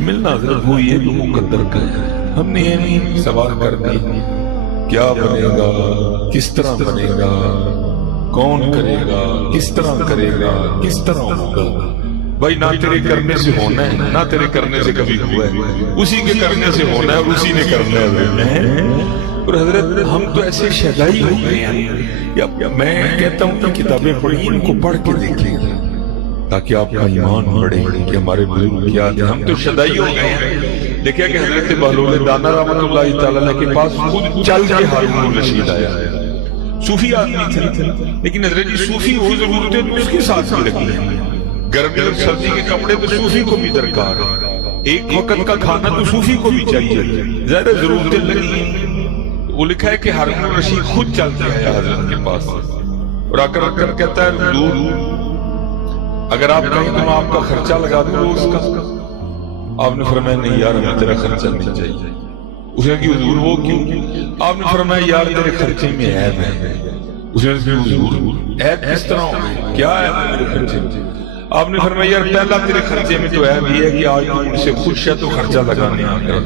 ملنا ضرور ہو یہ تو مقدر کا ہے. ہم نے یہ نہیں سوال کر دی کیا بنے گا, کس طرح بنے گا, کون کرے گا, کس طرح کرے گا, کس طرح ہوگا. بھائی نہ تیرے کرنے سے ہونا ہے نہ تیرے کرنے سے کبھی ہوا ہے, اسی کے کرنے سے ہونا ہے اور اسی نے کرنا ہے. اور حضرت ہم تو ایسے شیدائی ہو گئے ہیں. میں کہتا ہوں کہ کتابیں پڑھیں, ان کو پڑھ کے دیکھیں تاکہ آپ کا ایمان بڑھے کہ ہمارے بزرگ کیا تھے. ہم تو شیدائی ہو گئے ہیں. دیکھیں کہ حضرت بہلول دانا رحمۃ اللہ تعالیٰ کے پاس خود چل کے ہارون الرشید آیا. صوفی آدمی تھے, لیکن حضرت جی صوفی وہ ضرورتیں تو اس کے ساتھ بھی رکھی ہیں. گرمی اور سردی کے کپڑے تو صوفی کو بھی درکار ہے. ایک وقت کا کھانا تو صوفی کو بھی چاہیے. زیادہ ضرورتیں لگی ہیں. وہ لکھا ہے کہ ہارون الرشید خود چل کے آیا حضرت کے پاس اور آ کر کہتا ہے حضور اگر آپ کہیں تو میں آپ کا خرچہ لگا دوں روز کا. آپ نے فرمایا نہیں یار ہمیں تیرا خرچہ نہیں چاہیے. اس نے کہا حضور وہ کیوں؟ آپ نے فرمایا یار تیرے خرچے میں عیب ہے. اس نے کہا حضور عیب کس طرح ہو گئی, کیا عیب ہے میرے خرچے میں؟ آپ نے فرمایا یار پہلا تیرے خرچے میں تو عیب یہ ہے کہ آج تو مجھ سے خوش ہے تو خرچہ لگانے آ گیا,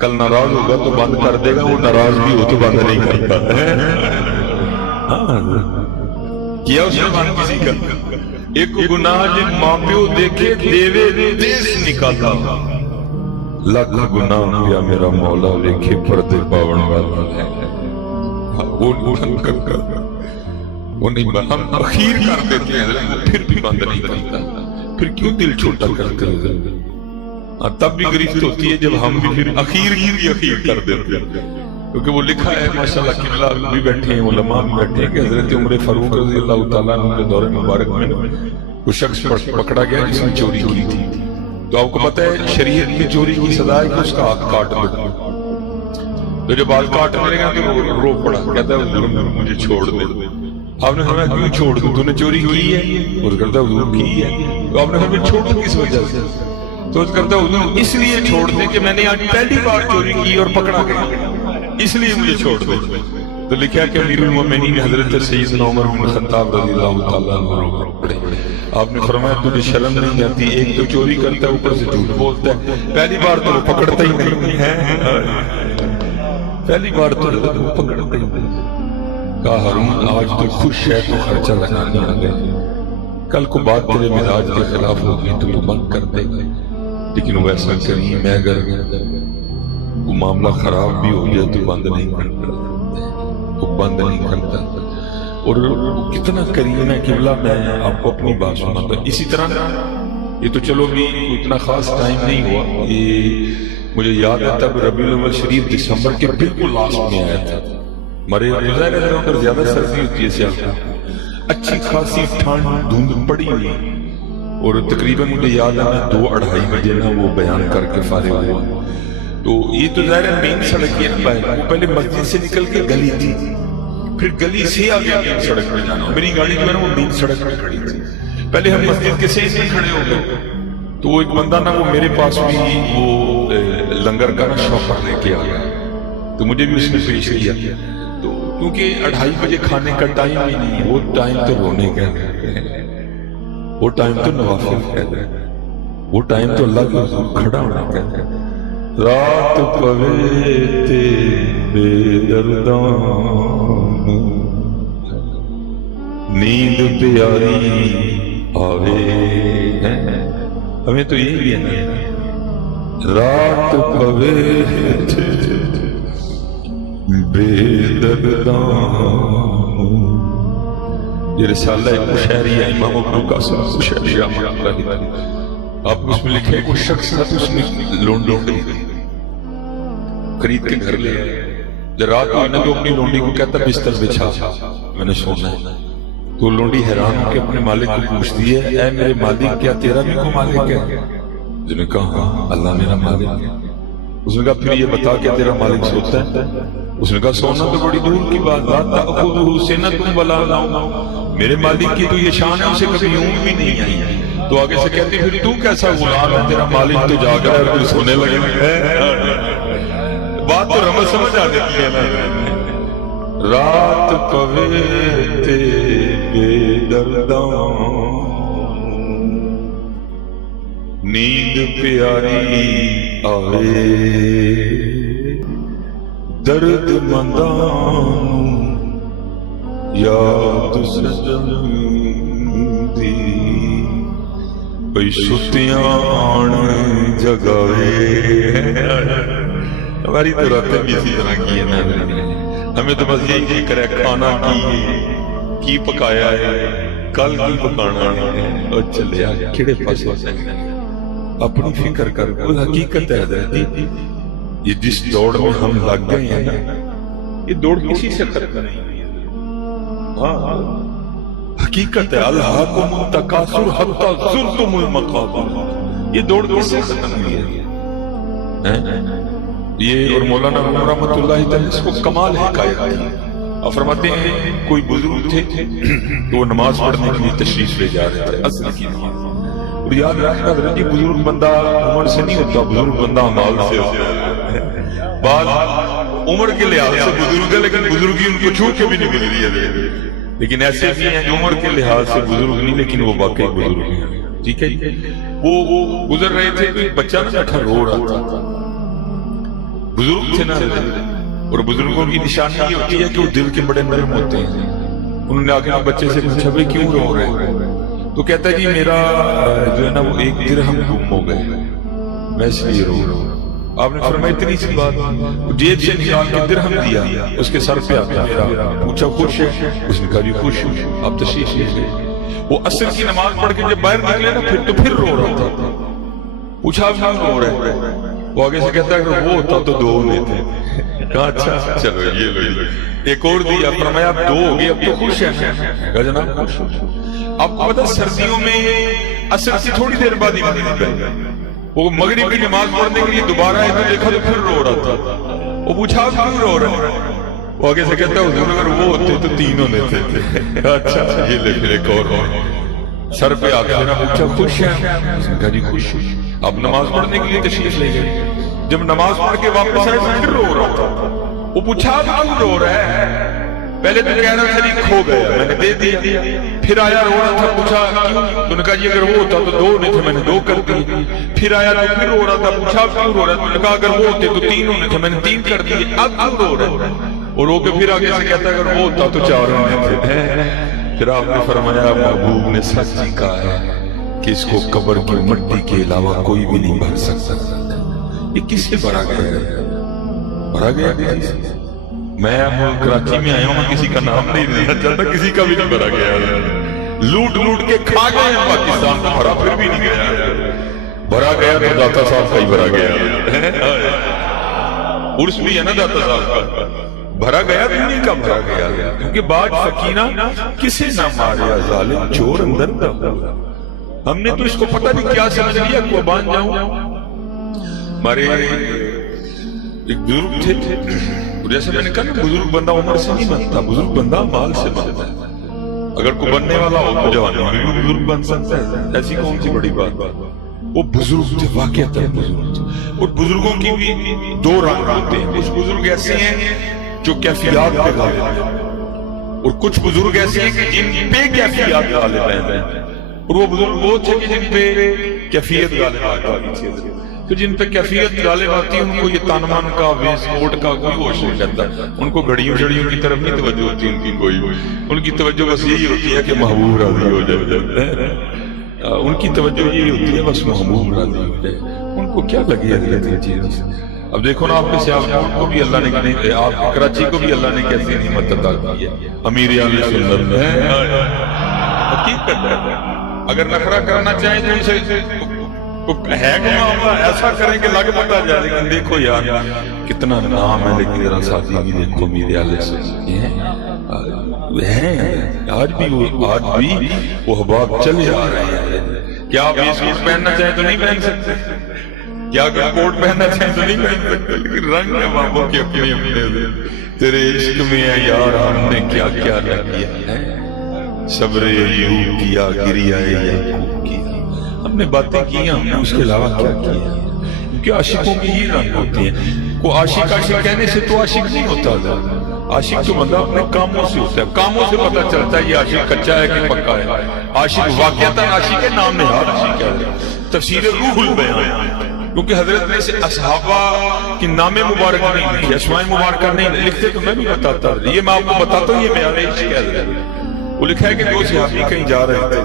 کل ناراض ہوگا تو بند کر دے گا, وہ ناراض بھی ہو تو بند نہیں کرتا. کیا اس نے بند کسی کا؟ ایک گناہ جن ماں پیو دیکھے دیوے دیس نکالا, لاکھ گناہ پیا میرا مولا دیکھے پردے پاون والا ہے. وہ بند کر وہ نہیں بند, ہم اخیر کر دیتے ہیں پھر بھی بند نہیں کرتا. پھر کیوں دل چھوٹا کرتے ہیں؟ تب بھی گرفت ہوتی ہے جب ہم بھی پھر اخیر کر دیتے ہیں. کیونکہ وہ لکھا ہے ماشاءاللہ قبلہ بھی بیٹھے ہیں, علماء بھی بیٹھے ہیں کہ حضرت عمر فاروق رضی اللہ تعالیٰ عنہ کے دور مبارک میں وہ شخص پکڑا گیا جس نے چوری کی تھی. تو آپ کو پتہ ہے شریعت کی چوری کی سزا ہے کہ اس کا ہاتھ کاٹ دو. تو جب ہاتھ کاٹنے لگا تو رو پڑا, کہتا ہے حضور مجھے چھوڑ دے. آپ نے فرمایا کیوں چھوڑ دوں, تو نے چوری کی ہے؟ وہ کہتا ہے حضور کی ہے. تو آپ نے فرمایا چھوڑوں کس وجہ سے؟ تو کرتا ہے حضور اس لیے چھوڑ دے کہ میں نے آج پہلی بار چوری کی اور پکڑا گیا, اس لیے مجھے چھوڑ دے. تو لکھا کہ امیر المومنین حضرت سیدنا عمر بن خطاب رضی اللہ تعالیٰ عنہ پڑے. آپ نے فرمایا تجھے شرم نہیں آتی, ایک تو چوری کرتا ہے اوپر سے جھوٹ بولتا ہے, پہلی بار تو وہ پکڑتا ہی نہیں ہے, پہلی بار تو وہ پکڑتا ہی نہیں. کہا ہارون آج تو خوش ہے تو خرچہ لگانے آ گئے, کل کو بات تیرے مزاج کے خلاف ہوگی تو بند کر دے گا. لیکن وہ ایسا کریم ہے اگر وہ معاملہ خراب بھی ہو جائے تو بند نہیں کرتا, وہ بند نہیں کرتا. اور کتنا کریم ہے قبلہ. میں آپ کو اپنی بات سناتا ہوں. اسی طرح یہ تو چلو بھی اتنا خاص ٹائم نہیں ہوا, یہ مجھے یاد ہے تب ربیع الاول شریف دسمبر کے بالکل لاسٹ میں آیا تھا. ہمارے اندر زیادہ سردی ہوتی ہے سیاست, اچھی خاصی ٹھنڈ دھند پڑی ہوئی, اور تقریباً مجھے یاد ہے 2-2:30 بجے نا وہ بیان کر کے فارغ ہوا. تو یہ تو ظاہر ہے مین سڑک یہ وہ پہلے مسجد سے نکل کے گلی تھی, پھر گلی سے آگے مین سڑک پہ جانا. میری گاڑی جو ہے نا وہ مین سڑک پہ کھڑی تھی. پہلے ہم مسجد کے سے کھڑے ہو گئے تو وہ ایک بندہ نا وہ میرے پاس بھی وہ لنگر کا نا شوپر لے کے آیا, تو مجھے بھی اس نے پیش کیا. تو کیونکہ 2:30 بجے کھانے کا ٹائم ہی نہیں, وہ ٹائم تو رونے کا ہے, وہ ٹائم تو نوافل ہے, وہ ٹائم تو اللہ کے حضور کھڑا ہونا کا ہے. رات پوے تے بے دردان نیند پیاری آوے. ہمیں تو یہی ہے نا, رات پوے تے بے دردان. یہ رسالہ ایک مشاعری ہے امام ابو قاسم مشاعری رحمۃ اللہ علیہ. آپ اس میں لکھے کوئی شخص تھا تو اس نے لونڈی خرید کے گھر لے آئے. رات کو آنے تو اپنی لونڈی کو کہتا بستر بچھا, میں نے سونا ہے. تو لونڈی حیران ہو کے اپنے مالک کو پوچھتی ہے اے میرے مالک کیا تیرا بھی کوئی مالک ہے؟ اس نے کہا ہاں اللہ میرا مالک ہے. اس نے کہا پھر یہ بتا کہ تیرا مالک سوتا ہے؟ اس نے کہا سونا تو بڑی دور کی بات, میرے مالک کی تو یہ شان ہے اسے کبھی اونگ بھی نہیں آئی. تو آگے سے کہتے پھر تو کیسا غلام ہے, تیرا مالک تو جاگا ہے تو سونے لگے. بات تو رمض سمجھ آ جاتی ہے نا. رات پوے تے بے درداں نیند پیاری آئے درد منداں یاد سجن دی بھئی ستیاں آن جگاوے. ہماری تو راتیں بھی اسی طرح کی ہے نا. ہمیں تو بس یہی فکر ہے کھانا کی پکایا ہے, کل کی پکانا ہے, اور چلے آ کھڑے پاسے اپنی فکر کر. وہ حقیقت ہے یہ جس دوڑ میں ہم لگ گئے ہیں نا, یہ دوڑ کسی سے ختم نہیں. ہاں حقیقت ہے الہاکم التکاثر حتی زرتم المقابر. یہ دوڑ کس سے ختم نہیں ہے. یہ اور مولانا روم رحمۃ اللہ تعالی اس کو کمال حکایت کی. اور فرماتے ہیں کوئی بزرگ تھے تو وہ نماز پڑھنے کے لیے تشریف لے جا رہے تھے, اصل کی نماز. اور یاد رکھنا یہ بزرگ بندہ عمر سے نہیں ہوتا, بزرگ بندہ مال سے ہوتا ہے. بعض عمر کے لحاظ سے بزرگ ہے لیکن بزرگی ان کو چھو کے بھی نہیں گزری ہے, لیکن ایسے بھی ہیں جو عمر کے لحاظ سے بزرگ نہیں لیکن وہ واقعی بزرگ ہیں. ٹھیک ہے, وہ گزر رہے تھے تو ایک بچہ نہ بیٹھا رو رہا تھا. بزرگ تھے نا, اور بزرگوں کی نشانی یہ ہوتی ہے کہ وہ دل کے بڑے نرم ہوتے ہیں. انہوں نے آگے بچے سے پوچھا بھائی کیوں رو رہے ہیں؟ تو کہتا ہے جی میرا جو ہے نا وہ ایک درہم گم ہو گئے, میں اس لیے رو رہا ہوں. آپ نے فرمایا اتنی سی بات, جیب سے نکال کے درہم دیا, اس کے سر پہ آتا میرا, پوچھا خوش ہے؟ اس نے کہا جی خوش ہوں. آپ تشریف لے گئے. وہ عصر کی نماز پڑھ کے جب باہر نکلے نا پھر رو رہا تھا. پوچھا آپ کیوں رو رہے ہیں؟ وہ آگے سے کہتا ہے کہ وہ ہوتا تو دو ہونے تھے. کہا اچھا چلو یہ لو ایک اور دیا. فرمایا اب دو ہو گئی, اب تو خوش ہے؟ کہا جناب خوش ہوں. اب پتہ سردیوں میں عصر سے تھوڑی دیر بعد ہی وہ مغرب کی نماز پڑھنے کے لیے دوبارہ آئے تو دیکھا تو پھر رو رہا تھا. وہ پوچھا آپ کیوں رو رہے ہیں؟ وہ آگے سے کہتا ہے حضور اگر وہ ہوتے تو تین ہونے تھے. اچھا یہ لے پھر ایک اور سر پہ آ گیا. پوچھا خوش ہے؟ اس نے کہا جی خوش. اب نماز پڑھنے کے لیے تشریف لے گئے. جب نماز پڑھ کے واپس آئے تو پھر رو رہا تھا. وہ پوچھا آپ کیوں رو رہے ہیں؟ پہلے تو کہہ رہا تھا کھو گیا, میں نے دے دیا. پھر آیا رو رہا تھا, پوچھا کیوں؟ تو نے کہا جی اگر وہ ہوتا تو دو ہونے تھے, میں نے دو کر دیے. پھر آیا تو پھر رو رہا تھا, پوچھا کیوں رو رہا تھا؟ تو نے کہا اگر وہ ہوتے تو تین ہونے تھے, میں نے تین کر دیے. اب کیوں رو رہا ہے؟ اور رو کے پھر آگے سے کہتا ہے اگر وہ ہوتا تو چار ہونے تھے. پھر آپ نے فرمایا محبوب نے سچ ہی کہا ہے کہ اس کو قبر کی مٹی کے علاوہ کوئی بھی نہیں بھر سکتا. یہ کس سے بھرا گیا ہے؟ بھرا گیا کسی سے. میں اب کراچی میں آیا ہوں, کسی کا نام نہیں لینا چاہتا, کسی کا بھی نہیں بھرا گیا. لوٹ کے کھا گئے ہیں پاکستان کو, بھرا پھر بھی نہیں گیا. بھرا گیا تو داتا صاحب کا ہی بھرا گیا. عرس بھی ہے نا داتا صاحب کا, بھرا گیا تو نہیں کا بھرا گیا. کیونکہ باج فقینا کسے نہ ماریا ظالم چور اندر نہ ہوا. ہم نے تو اس کو پتہ نہیں کیا سمجھ لیا قربان جاؤں. ہمارے ایک بزرگ تھے, جیسے میں نے کہا بزرگ بندہ عمر سے نہیں بنتا, بزرگ بندہ مال سے بنتا ہے. اگر کوئی بننے والا ہو تو جوانی میں بھی بزرگ بن سکتا ہے, ایسی کون سی بڑی بات. وہ بزرگ تھے, واقعات بزرگ تھے. اور بزرگوں کی بھی دو رنگ ہوتے ہیں. کچھ بزرگ ایسے ہیں جو کیفیات پہ غالب ہیں, اور کچھ بزرگ ایسے ہیں کہ جن پہ کیفیات غالب ہیں. اور وہ بزرگ وہ تھے کہ جن پہ کیفیت غالب آتی تھی. تو جن پہ کیفیت غالب آتی ہے ان کو یہ تان من کا ویس کوٹ کا کوئی ہوش نہیں رہتا. ان کو گھڑیوں جڑیوں کی طرف نہیں توجہ ہوتی ان کی کوئی. ان کی توجہ بس یہی ہوتی ہے کہ محبوب راضی ہو جائے. ان کی توجہ یہی ہوتی ہے بس محبوب راضی ہو جائے. ان کو کیا لگی ہے چیز. اب دیکھو نا آپ کے سیاست کو بھی اللہ نے, آپ کراچی کو بھی اللہ نے کیسی نعمت عطا کی ہے. امیر اہل سنت ہے, حقیقت ہے. اگر نخرہ کرنا چاہیں تو ان سے ہے کہ معاملہ ایسا کریں کہ لگ پتا جائے. لیکن دیکھو یار کتنا نام ہے, لیکن ذرا ساتھی بھی دیکھو میرے آلے سے ہیں آج بھی وہ احباب چلے آ رہے ہیں. کیا آپ یہ سوٹ پہننا چاہیں تو نہیں پہن سکتے, کیا کوٹ پہننا چاہیں تو نہیں پہن سکتے, لیکن رنگ ہے بابوں کے اپنے تیرے عشق میں ہے یار ہم نے کیا کیا نہ کیا ہے. صبر ایوب کیا, گریہ یعقوب کیا, ہم نے باتیں کی ہیں, ہم نے اس کے علاوہ کیا کیا. کیونکہ عاشقوں کی یہ رنگ ہوتی ہیں. کو عاشق کہنے سے تو عاشق نہیں ہوتا. عاشق تو بندہ اپنے کاموں سے ہوتا ہے، کاموں سے پتہ چلتا ہے یہ عاشق کچا ہے کہ پکا ہے۔ عاشق واقعتاً عاشق ہے، نام نہاد عاشق ہے۔ تفسیر روح البیان، کیونکہ حضرت نے صحابہ کی نام مبارک نہیں لکھی، اسماء مبارکہ نہیں لکھتے تو میں بھی بتاتا ہوں، یہ میں آپ کو بتاتا ہوں، یہ بیان عشق ہے حضرت۔ وہ لکھا ہے کہ دو صحابی کہیں جا رہے تھے،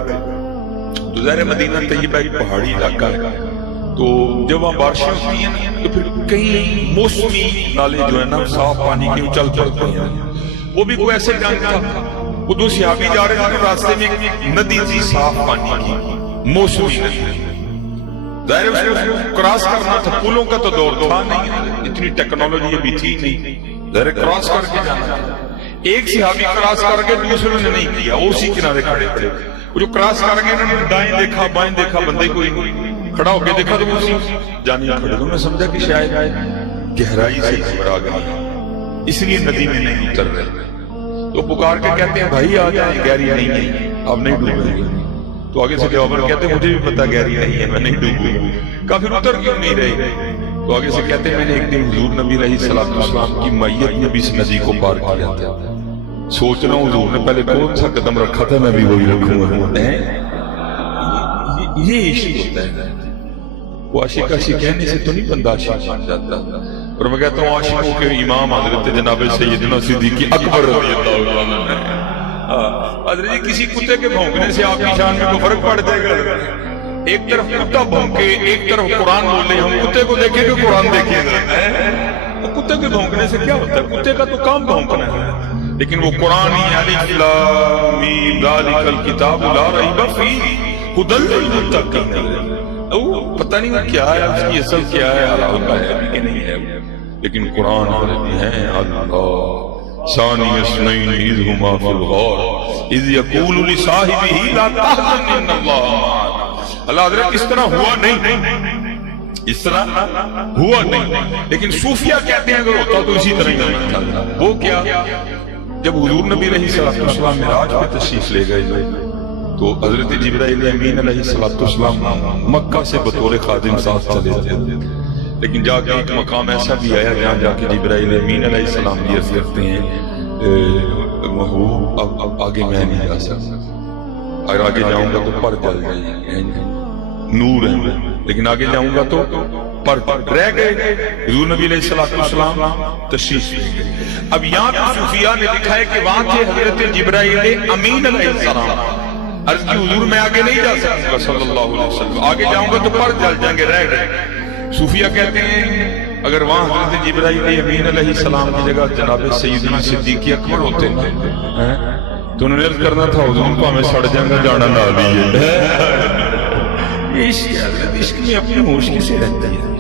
تو ظاہر مدینہ طیبہ ایک پہاڑی علاقہ ہے، تو جب وہاں بارشیں ہوتی ہیں تو پھر کہیں موسمی نالے جو ہے نا صاف پانی کے اچھل پڑتے ہیں، وہ بھی کوئی ایسے جان تھا، وہ دو صحابی جا رہے تھے، راستے میں ایک ندی تھی صاف پانی کی، موسمی ندی، ظاہر اس کو کراس کرنا تھا، پلوں کا تو دور تھا نہیں، اتنی ٹیکنالوجی بھی تھی نہیں، ظاہر کراس کر کے جانا تھا۔ ایک صحابی کراس کر کے دوسرے نے نہیں کیا، وہ اسی کنارے کھڑے تھے، وہ جو کراس کر کے انہوں نے دائیں دیکھا بائیں دیکھا، بندے کوئی کھڑا ہو کے دیکھا تو وہ اسی جانے کھڑے، انہوں نے سمجھا کہ شاید گہرائی سے گھبرا گئی اس لیے ندی میں نہیں اتر رہے، تو پکار کے کہتے ہیں بھائی آ جائیں، گہری نہیں ہے اب نہیں ڈوبیں گے، تو آگے سے جواب کہتے ہیں مجھے بھی پتا گہری نہیں ہے میں نہیں ڈوبوں گا، کہا پھر اتر کیوں نہیں رہے، تو آگے سے کہتے ہیں میں نے ایک دن حضور نبی علیہ السلام کی معیت میں بھی اس ندی کو پار کیا تھا، سوچ رہا ہوں حضور نے پہلے کون سا قدم رکھا تھا میں بھی وہی رکھوں گا۔ یہ عشق ہوتا ہے، وہ عاشق عاشق کہنے سے تو نہیں بندہ عاشق بن جاتا، اور میں کہتا ہوں عاشقوں کے امام حضرت جناب سیدنا صدیق اکبر رضی اللہ عنہ، حضرت جی کسی کتے کے بھونکنے سے آپ کی شان میں کوئی فرق پڑ جائے گا؟ ایک طرف کتا بھونکے ایک طرف قرآن بولے، ہم کتے کو دیکھیں کہ قرآن دیکھیں گے؟ کتے کے بھونکنے سے کیا ہوتا ہے؟ کتے کا تو کام بھونکنا ہے، لیکن وہ قرآن ہی الف لام میم ذالک الکتاب لا ریب فیہ ھدی للمتقین، پتہ نہیں وہ کیا ہے، اس کی اصل کیا ہے، حلال کا ہے کہ نہیں ہے، لیکن قرآن میں ہے اللہ ثانی اثنین اذ ہما فی الغار اذ یقول لصاحبہ لا تحزن ان اللہ معنا۔ اللہ حضرت اس طرح ہوا نہیں، اس طرح ہوا نہیں، لیکن صوفیہ کہتے ہیں اگر ہوتا تو اسی طرح ہی ہوتا۔ وہ کیا؟ جب حضور نبی علیہ السلام معراج پہ تشریف لے گئے تو حضرت جبرائیل امین علیہ السلام مکہ سے بطور خادم ساتھ چلے تھے، لیکن جا کے ایک مقام ایسا بھی آیا جہاں جا کے جبرائیل امین علیہ السلام یہ عرض کرتے ہیں محبوب اب آگے میں نہیں جا سکتا، اگر آگے جاؤں گا تو پر جل جائیں گے، نور ہے لیکن آگے جاؤں گا تو پر رہ گئے، حضور نبی علیہ السلام تشریف لے گئے۔ اب یہاں پہ صوفیاء نے لکھا ہے کہ وہاں تھے حضرت جبرائیل امین علیہ السلام، عرض کی حضور میں آگے نہیں جا سکتا صلی اللہ علیہ وسلم، آگے جاؤں گا تو پر جل جائیں گے، رہ گئے۔ صوفیہ کہتے ہیں اگر وہاں حضرت جبرائیل امین علیہ السلام کی جگہ جناب سیدنا صدیق اکبر ہوتے تو انہوں نے عرض کرنا تھا حضور کو ہمیں سڑ جائیں گا جانا نہ دیئے۔ عشق میں اپنی ہوش کسے رہتی ہے؟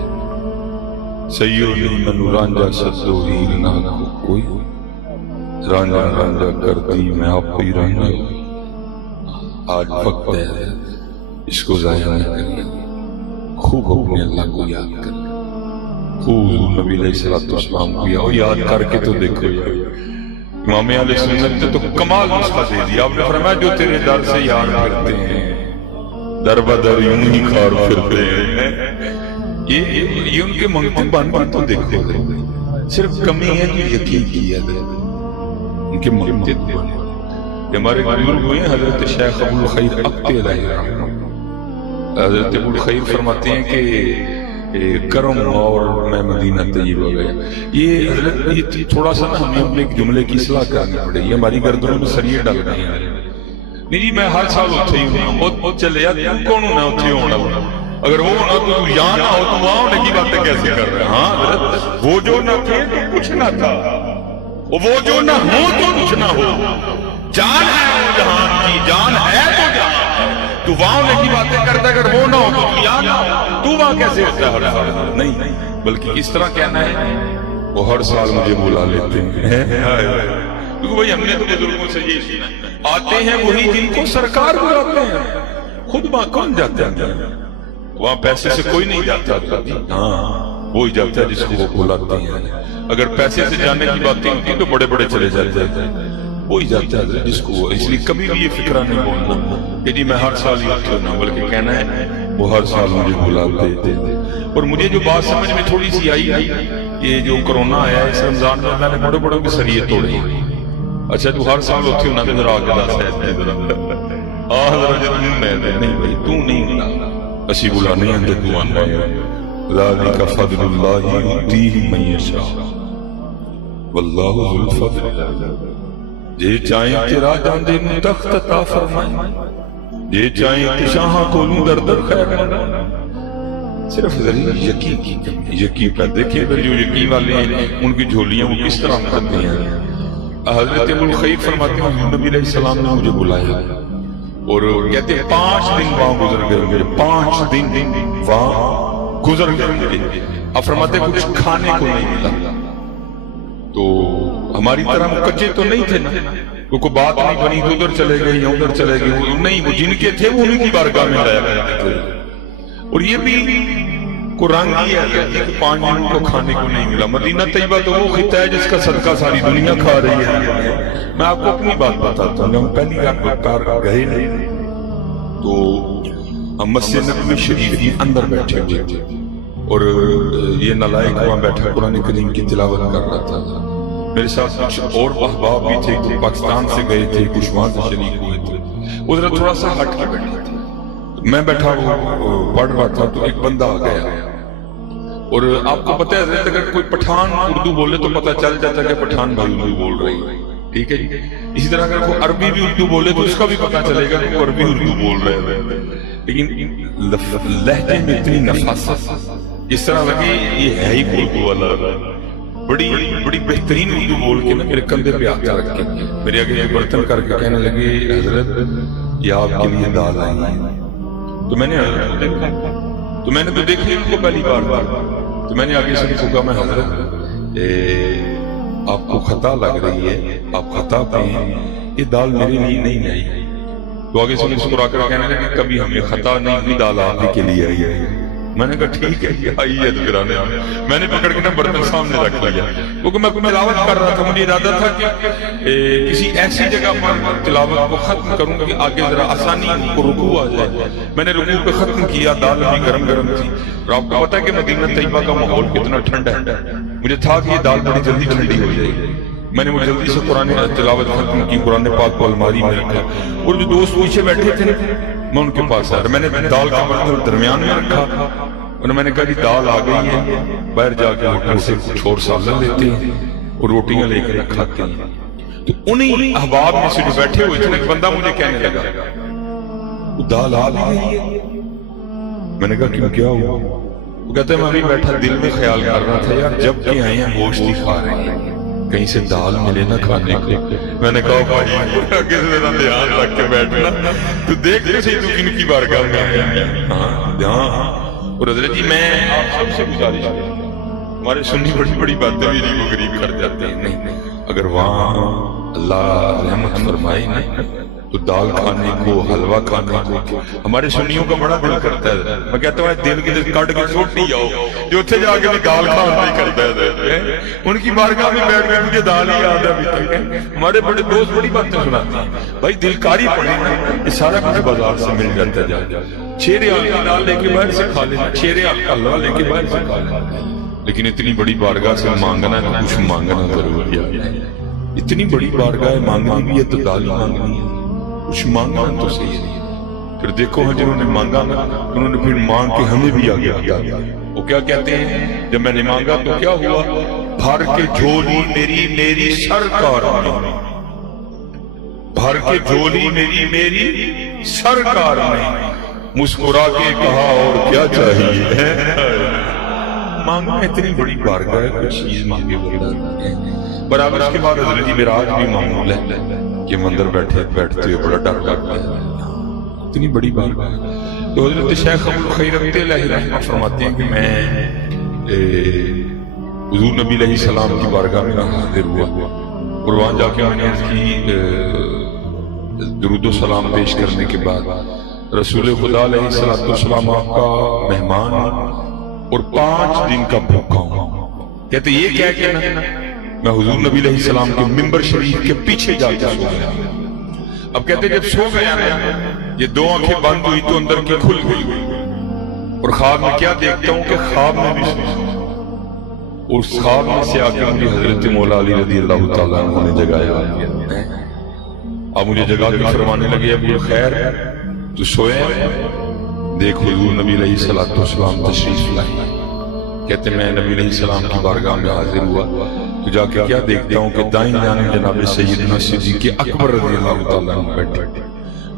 سیدی من رانجا صدو ہیر نہ کوئی، رانجا رانجا کرتی میں آپ کو ہی رانجا ہوئی، آج وقت ہے اس کو ضائع نہ کریں، خوب اپنے اللہ کو یاد کریں، خوب نبی علیہ السلام کو یاد کر کے تو دیکھو۔ امام علیہ سنت نے تو کمال نسخہ دے دیا، آپ نے فرمایا جو تیرے در سے یار پھرتے ہیں در بدر یوں ہی خار پھرتے ہیں، یہ ان کے منگتے بن تو دیکھو، صرف کمی ہے جو یقین کیا ہے ان کے منگتے بن۔ ہمارے بزرگ ہوئے حضرت شیخ ابو الخیر اقتی علیہ رحمہ، حضرت ابو الخیر فرماتے ہیں کہ کرم اور میں مدینہ طیبہ گیا، یہ حضرت یہ تھوڑا سا ہمیں اپنے ایک جملے کی اصلاح کرنی پڑے گی، ہماری گردنوں میں سریے ڈال رہے ہیں، نہیں جی میں ہر سال اتھے ہی ہوں، بہت چلے یا تم کون ہونا اتھے ہونا، اگر وہ ہونا تو یہاں نہ ہو تو وہاں ہونے کی باتیں کیسے کر رہے ہیں؟ ہاں حضرت وہ جو نہ تھے تو کچھ نہ تھا، وہ جو نہ ہو تو کچھ نہ ہو، جان ہے وہ جہان کی، جان ہے تو جہان ہے، تو وہاں ہونے کی باتیں کرتا اگر وہ نہ ہو تو یہاں نہ ہو، تو وہاں کیسے ہوتا ہے ہر سال؟ نہیں، بلکہ اس طرح کہنا ہے وہ ہر سال مجھے بلا لیتے ہیں، کیونکہ بھئی ہم نے تو بزرگوں سے یہ سنا، آتے ہیں وہی جن کو سرکار بلاتے ہیں، خود وہاں کون جاتا ہے؟ وہاں پیسے سے کوئی نہیں جاتا تھا، ہاں وہی جاتا ہے جس کو وہ بلاتے ہیں، اگر پیسے سے جانے کی باتیں ہوتی تو بڑے بڑے چلے جاتے ہیں، وہی جاتا ہے جس کو وہ، اس لیے کبھی بھی یہ فکرہ نہیں بولنا کہ جی میں ہر سال ہی اتھے ہونا، بلکہ کہنا ہے وہ ہر سال مجھے بلاتے تھے۔ اور مجھے جو بات سمجھ میں تھوڑی سی آئی کہ جو کرونا آیا اس رمضان میں اللہ نے بڑے بڑوں کی سریے توڑی. اچھا تو ہر سال اتنے انہوں نے ذرا کے دس ہے نہیں بھائی تو نہیں ہوتا اسی بلانے ہیں تو آنا ہے. ذالک فضل اللہ یؤتیہ من یشاء واللہ ذو الفضل. جے چاہیں تیرا جاندے نو تخت عطا فرمائیں جے چاہیں تے شاہاں کولوں در در خیر منگائیں. صرف یقین کی کمی یقین پر دیکھیں اگر جو یقین والے ہیں ان کی جھولیاں وہ کس طرح کرتے ہیں. حضرت ابو الخیر فرماتے ہیں نبی علیہ السلام نے مجھے بلایا اور کہتے ہیں 5 دن وہاں گزر گئے میرے 5 دن وہاں گزر گئے. اب فرماتے ہیں کچھ کھانے کو نہیں ملا. تو ہماری طرح کچے تو نہیں تھے نا کوئی بات نہیں بنی تو ادھر چلے گئے یا ادھر چلے گئے نہیں. وہ جن کے تھے وہ انہیں کی بارگاہ میں لایا کرتے تھے. اور یہ بھی قرآن کی ہے کہ 5 دنوں کو کھانے کو نہیں ملا. مدینہ طیبہ تو وہ خطہ ہے جس کا صدقہ ساری دنیا کھا رہی ہے. میں آپ کو اپنی بات بتاتا ہوں. ہم پہلی بار گئے نہیں تو ہم مسجد نبوی شریف کے اندر بیٹھے ہوئے تھے اور یہ نالائق وہاں بیٹھا قرآن کریم کی تلاوت کر رہا تھا. میرے ساتھ کچھ اور احباب بھی تھے کچھ پاکستان سے گئے تھے کچھ وہاں سے شریک ہوئے تھے. ادھر تھوڑا سا ہٹ کے بیٹھے تھے. میں بیٹھا وہ پڑھ رہا تھا تو ایک بندہ آ گیا اور آپ کو پتہ ہے اگر کوئی پٹھان اردو بولے تو پتہ چل جاتا ہے کہ پٹھان بھائی اردو بول رہی ہے. ٹھیک ہے جی. اسی طرح اگر کوئی عربی بھی اردو بولے تو اس کا بھی پتہ چلے گا کہ عربی اردو بول رہے ہیں. لیکن لہجے میں اتنی نفاست اس طرح لگی یہ ہے ہی اردو والا. بڑی بہترین اردو بول کے نا میرے کندھے پہ ہاتھ رکھ کے میرے آگے ایک برتن کر کے کہنے لگے حضرت یہ آپ کے لیے دال آئی ہے. تو میں نے دیکھا تو میں نے تو دیکھا ان کو پہلی بار تو میں نے آگے سے پوچھا میں حضرت آپ کو خطا لگ رہی ہے آپ خطا پہ ہیں یہ دال میرے لیے نہیں آئی. تو آگے سے مسکرا کر کہنے لگے کبھی ہمیں خطا نہیں دال آپ کے لیے آئی ہے. میں نے کہا ٹھیک ہے یہ آئی ہے تو پھر آنے میں نے پکڑ کے نا برتن سامنے رکھ لیا کیونکہ میں تلاوت کر رہا تھا. مجھے ارادہ تھا کہ کسی ایسی جگہ پر تلاوت کو ختم کروں کہ آگے ذرا آسانی کو رکوع آ جائے. میں نے رکوع پہ ختم کیا. دال بھی گرم گرم تھی اور آپ کو پتا ہے کہ مدینہ طیبہ کا ماحول کتنا ٹھنڈا ہے. مجھے تھا کہ یہ دال بڑی جلدی ٹھنڈی ہو جائے گی. میں نے وہ جلدی سے قرآن تلاوت ختم کی. قرآن پاک کو الماری میں رکھا اور جو دوست پیچھے بیٹھے تھے میں ان کے پاس آیا. میں نے دال کا برتن درمیان میں رکھا اور میں نے کہا کہ دال آ گئی ہے باہر جا کے ہوٹل سے کچھ اور سالن لیتے ہیں اور روٹیاں لے کے کھاتے ہیں. تو انہیں احباب میں سے جو بیٹھے ہوئے تھے ایک بندہ مجھے کہنے لگا وہ دال آ گئی ہے. میں نے کہا کیوں کیا ہوا؟ وہ کہتے ہیں میں ابھی بیٹھا دل میں خیال کر رہا تھا یار جب کہ آئے ہیں گوشت ہی کھا رہے ہیں کہیں سے دال ملے نہ کھانے کو. میں نے کہا بھائی آگے سے ذرا دھیان رکھ کے بیٹھنا تو دیکھ لے صحیح تو کن کی بارگاہ میں آیا. ہاں دھیان. اور حضرت جی میں آپ سب سے گزارش کرتا ہوں ہمارے سنی بڑی باتیں بھی عجیب و غریب کر جاتے ہیں. نہیں اگر وہاں اللہ رحمت فرمائے نا تو دال کھانے کو حلوہ کھانے کو ہمارے سنیوں کا بڑا دل کرتا ہے. میں کہتا ہوں دل کے کٹ کے چھوٹ نہیں جاؤ جو اتنے جا کے بھی دال کھانا نہیں کرتا ہے. ان کی بارگاہ میں بیٹھ کے مجھے دال ہی یاد ہے ابھی تک. ہمارے بڑے دوست بڑی باتیں سناتے ہیں بھائی دلکاری پڑے یہ سارا کچھ بازار سے مل جاتا ہے. جا چھیرے حال کی دال لے کے باہر سے کھا لینا چھیرے حال کا حلوہ لے کے باہر سے کھا لینا. لیکن اتنی بڑی بارگاہ سے مانگنا ہے کچھ مانگنا ضروری ہے. اتنی بڑی بارگاہ مانگنی بھی ہے تو دال مانگنی ہے کچھ مانگنا تو صحیح ہے. پھر دیکھو جنہوں نے مانگا انہوں نے پھر مانگ کے ہمیں بھی آگے کیا. وہ کیا کہتے ہیں جب میں نے مانگا تو کیا ہوا بھر کے جھولی میری سرکار میں بھر کے جھولی میری سرکار میں مسکرا کے کہا اور کیا چاہیے. مانگنا اتنی بڑی بارگاہ ہے کچھ چیز مانگے بندہ برابر. اس کے بعد حضرت جی میرا آج بھی معمول ہے کہ مندر بیٹھتے ہوئے بڑا ڈر لگتا ہے اتنی بڑی بارگاہ ہے. تو حضرت شیخ ابو الخیر علیہ رحمہ فرماتے ہیں کہ میں حضور نبی علیہ السلام کی بارگاہ میں حاضر ہوا اور وہاں جا کے میں نے عرض کی درود و سلام پیش کرنے کے بعد رسول خدا علیہ السلام آپ کا مہمان اور 5 دن کا بھوکا ہوں. کہتے یہ کیا کہ میں حضور نبی علیہ السلام کے منبر شریف کے پیچھے جا کے سو گیا. اب کہتے جب سو گیا یہ 2 آنکھیں بند ہوئی تو اندر کی کھل گئی اور خواب میں کیا دیکھتا ہوں کہ خواب میں بھی اس خواب میں سے آ کے مجھے حضرت مولا علی رضی اللہ تعالیٰ عنہ نے جگایا. اب مجھے جگا کے فرمانے لگے ابو خیر تو سویا ہے؟ دیکھ حضور نبی علیہ الصلوۃ والسلام تشریف لائے. کہتے میں نبی علیہ السلام کی بارگاہ میں حاضر ہوا تو جا کے کیا دیکھتا ہوں کہ دائیں جانب جناب سیدنا صدیق اکبر رضی اللہ تعالیٰ عنہ بیٹھے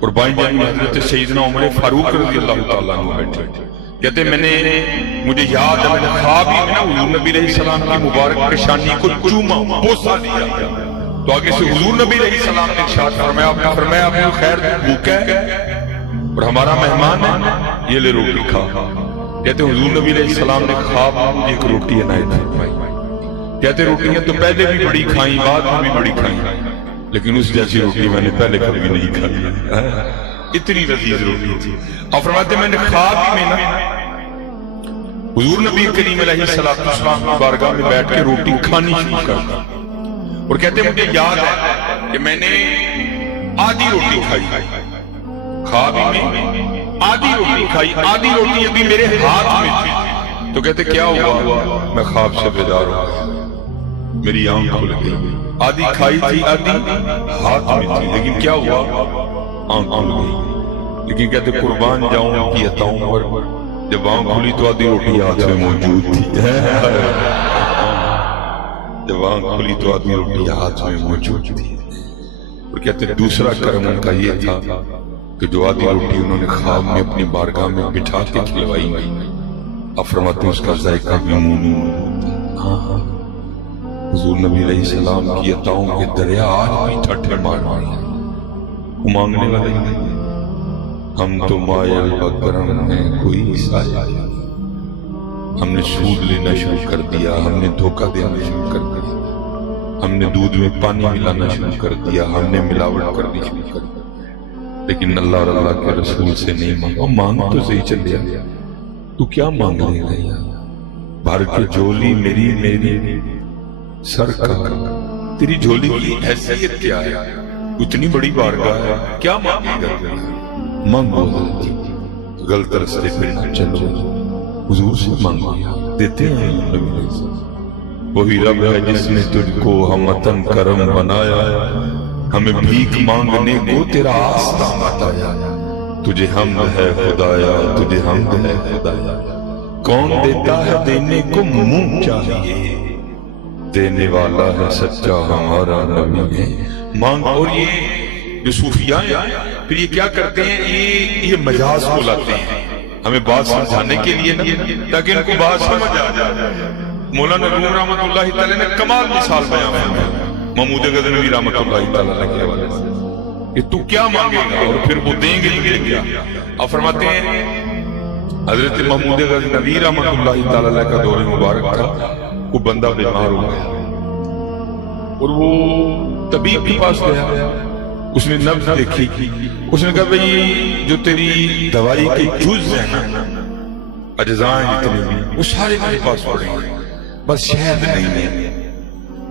اور بائیں جانب حضرت سیدنا عمر فاروق رضی اللہ تعالیٰ عنہ بیٹھے. کہتے مجھے یاد ہے میں نے خواب ہی میں حضور نبی علیہ السلام کی مبارک پیشانی کو چوما بوسا دیا تو آگے سے حضور نبی علیہ السلام نے ارشاد فرمایا ابو خیر بھوکا ہے اور ہمارا مہمان ہے یہ لے روٹی کھا. کہتے حضور نبی علیہ السلام نے خواب میں ایک روٹی عنایت فرمائی. کہتے روٹیاں تو پہلے بھی بڑی کھائیں بعد میں بھی بڑی کھائیں لیکن اس جیسی روٹی میں نے پہلے کبھی نہیں کھائی. اتنی لذیذ روٹی تھی. اور فرماتے میں نے خواب ہی میں نا حضور نبی کریم علیہ السلام کی بارگاہ میں بیٹھ کے روٹی کھانی شروع کر دی اور کہتے مجھے یاد ہے کہ میں نے آدھی روٹی کھائی. خواب ہی میں آدھی روٹی کھائی. آدھی روٹی ابھی میرے ہاتھ میں تھی تو کہتے کیا ہوا؟ میں خواب سے بیدار ہوا میری آنکھ کھل گئی. آدھی کھائی تھی آدھی ہاتھ میں تھی لیکن کیا ہوا؟ آنکھ کھل گئی. لیکن کہتے قربان جاؤں کی عطاؤں پر جب آنکھ کھلی تو آدھی روٹی ہاتھ میں موجود تھی. جب آنکھ کھلی تو آدھی روٹی ہاتھ میں موجود تھی. اور کہتے دوسرا کرم ان کا یہ تھا کہ جو آدھی روٹی انہوں نے خواب میں اپنی بارگاہ میں بٹھا کے کھلوائی اب فرماتے اس کا ذائقہ بھی منہ میں ہاں حضور نبی علیہ السلام کی عطاؤں کے دریا آج بھی ٹھٹھے مار رہے ہیں. مانگنے والے نہیں ہم تو مائل بکرم ہیں کوئی سایہ. ہم نے سود لینا شروع کر دیا, ہم نے دھوکہ دینا شروع کر دیا, ہم نے دودھ میں پانی ملانا شروع کر دیا, ہم نے ملاوٹ کرنی شروع کر دی. لیکن اللہ اور اللہ کے رسول سے نہیں مانگا. مانگ تو صحیح چل گیا, تو کیا مانگ لے گا؟ بھر کے جھولی میری میری سرکار, تیری جھولی کی حیثیت کیا ہے؟ اتنی بڑی بارگاہ ہے, کیا مانگے گا؟ مانگو غلط رستے پہ نہ چلو, حضور سے مانگو دیتے ہیں. وہی رب ہے جس نے تجھ کو ہمتن کرم بنایا, ہمیں بھیک مانگنے کو تیرا آستہ بتایا. تجھے حمد ہے خدایا, تجھے حمد ہے خدایا. کون دیتا ہے دینے کو منہ چاہیے, دینے والا ہے سچا ہمارا نبی ہے. مانگ. اور یہ جو صوفیاء ہیں پھر یہ کیا کرتے ہیں, یہ مجاز کو لاتے ہیں ہمیں بات سمجھانے کے لیے نا, تاکہ ان کو بات سمجھ آ جائے. مولانا روم رحمت اللہ تعالی نے کمال مثال بیان ہے محمود غزنوی رحمت اللہ تعالی کے حوالے سے کہ تو کیا مانگے گا اور پھر وہ دیں گے تجھے کیا. اور فرماتے ہیں حضرت محمود غزنوی رحمت اللہ تعالی کا دور مبارک تھا, وہ بندہ بیمار ہو گیا اور وہ طبیب کے پاس گیا. اس نے نبض دیکھی, اس نے کہا بھئی جو تیری دوائی کے جز ہیں نا, اجزاء جتنے بھی, وہ سارے میرے پاس پڑے ہیں, بس شہد نہیں ہے.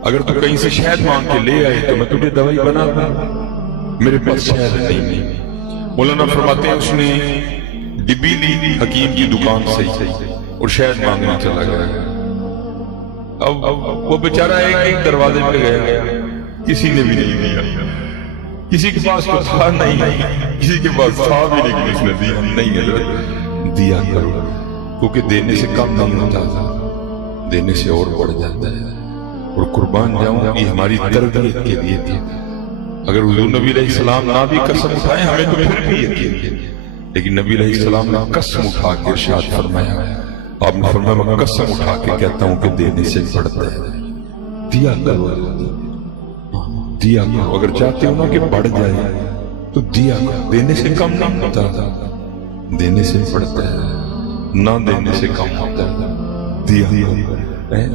اگر تو کہیں سے شہد مانگ کے لے آئے تو میں تجھے دوائی بنا دوں, میرے پاس شہد نہیں ہے. مولانا فرماتے ہیں اس نے ڈبی لی حکیم کی دکان سے اور شہد مانگنے چلا گیا. اب وہ بیچارہ ایک دروازے پہ گیا, کسی نے بھی نہیں دیا. کسی کے پاس تو تھا نہیں, کسی کے پاس تھا بھی لیکن اس نے دیا نہیں. دیا کرو, کیونکہ دینے سے کم نہیں ہوتا, دینے سے اور بڑھ جاتا ہے. اور قربان جاؤں یہ ہماری تربیت کے لیے تھی. اگر حضور نبی علیہ السلام نہ بھی قسم اٹھائے ہمیں تو پھر بھی یقین, لیکن نبی علیہ السلام نے قسم اٹھا کے ارشاد فرمایا, آپ نے فرمایا میں قسم اٹھا کے کہتا ہوں کہ دینے سے بڑھتا ہے. دیا کرو, دیا کرو. اگر چاہتے ہو نا کہ بڑھ جائے تو دیا کرو. دینے سے کم نہیں ہوتا, دینے سے بڑھتا ہے, نہ دینے سے کم ہوتا ہے. دیا کرو.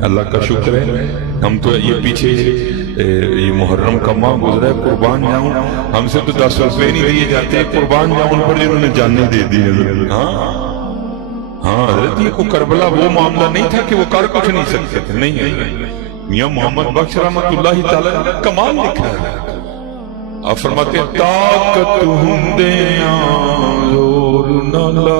اللہ کا شکر ہے ہم تو یہ پیچھے یہ محرم کا ماہ گزرا ہے, قربان جاؤں ہم سے تو 10 روپے نہیں دیے جاتے, قربان جاؤں پر جنہوں نے جانیں دے دی. ہاں حضرت یہ کو کربلا وہ معاملہ نہیں تھا کہ وہ کر کچھ نہیں سکتے تھے, نہیں. میاں محمد بخش رحمت اللہ تعالی نے کمال لکھا ہے. آپ فرماتے ہیں طاقت ہندیاں زور نہ لا,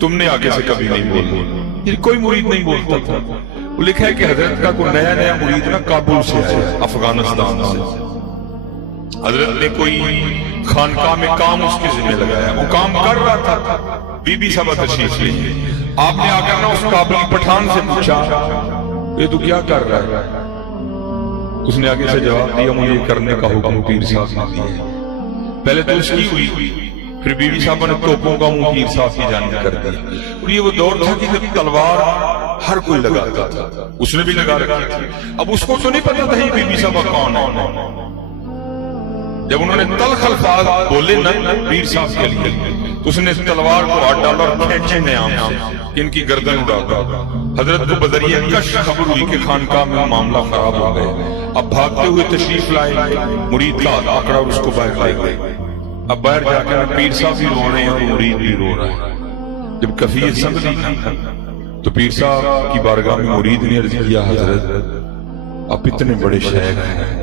تم نے آگے سے کبھی نہیں بولنا. یہ کوئی مرید نہیں بولتا تھا. وہ لکھا ہے کہ حضرت کا کوئی نیا نیا مرید نا کابل سے آیا, افغانستان سے. حضرت نے کوئی خانقاہ میں کام اس کے ذمہ لگایا, وہ کام کر رہا تھا. بی بی صاحبہ تشریف لی. آپ نے آ کر نا اس کابلی پٹھان سے پوچھا یہ تو کیا کر رہا ہے؟ اس نے آگے سے جواب دیا مجھے کرنے کا حکم پیر صاحب نے دیا. پہلے تو اس کی ہوئی, پھر بی بی صاحبہ نے توپوں کا منہ پیر صاحب کی جانب کر دیا. اور یہ وہ دور تھا کہ جب تلوار ہر کوئی لگاتا تھا, اس نے بھی لگا رکھی تھی. اب اس کو تو نہیں پتا تھا یہ بی بی صاحبہ کون ہے. جب انہوں نے تلخ الفاظ بولے نا پیر صاحب کے لیے تو اس نے تلوار کو ہاتھ ڈالا اور کھینچے نیام سے ان کی گردن اڑا دیا. حضرت کو بذریعہ کش خبر ہوئی کہ خانقاہ میں معاملہ خراب ہو گئے. اب بھاگتے ہوئے تشریف لائے, مرید کا ہاتھ پکڑا اور اس کو باہر لے گئے. اب باہر جا کر پیر صاحب بھی رو رہے ہیں اور مرید بھی رو رہا ہے. جب کفیت سمجھی تو پیر صاحب کی بارگاہ میں مرید نے عرض کیا حضرت آپ اتنے بڑے شیخ ہیں